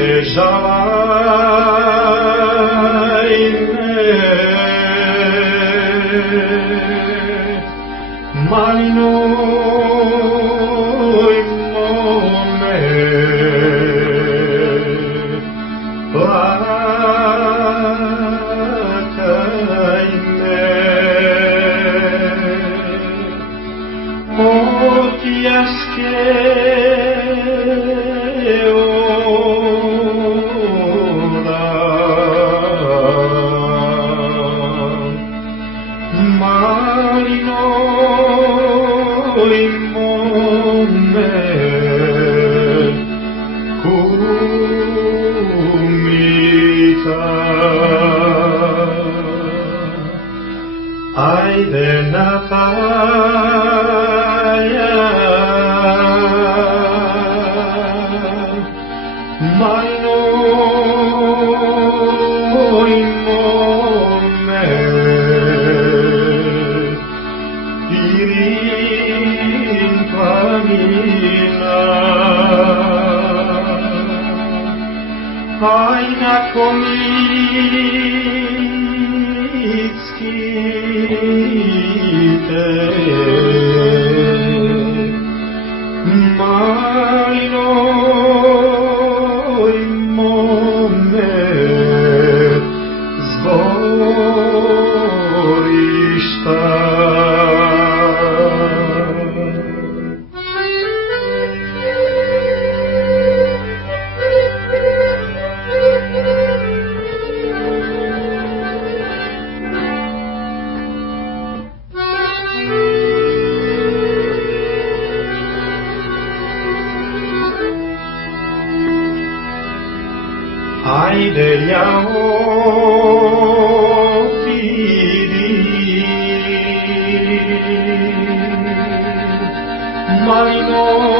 Ajde žalaj me, Marinuj mome, plakaj me, od jaske Marinuj mome, kumica. Ajde Natalja, Marinuj mome, Irin planina, aj na komitski Marinuj mome, zborišta. Ajde ja otidim,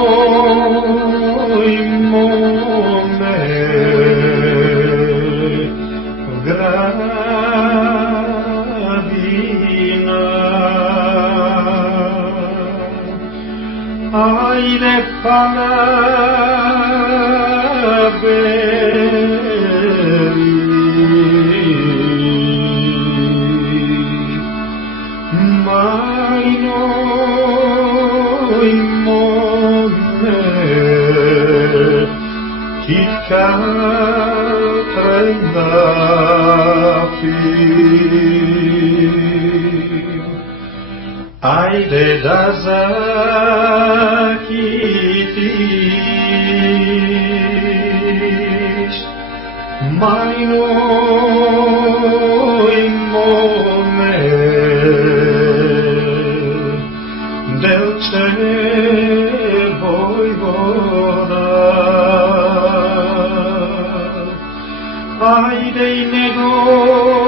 Marinuj mome, gradina. Ajde Marinuj mome, kitka trendapim. Ajde da zakitiš, Marinuj mome, delče Vojvoda. Ajde i njegova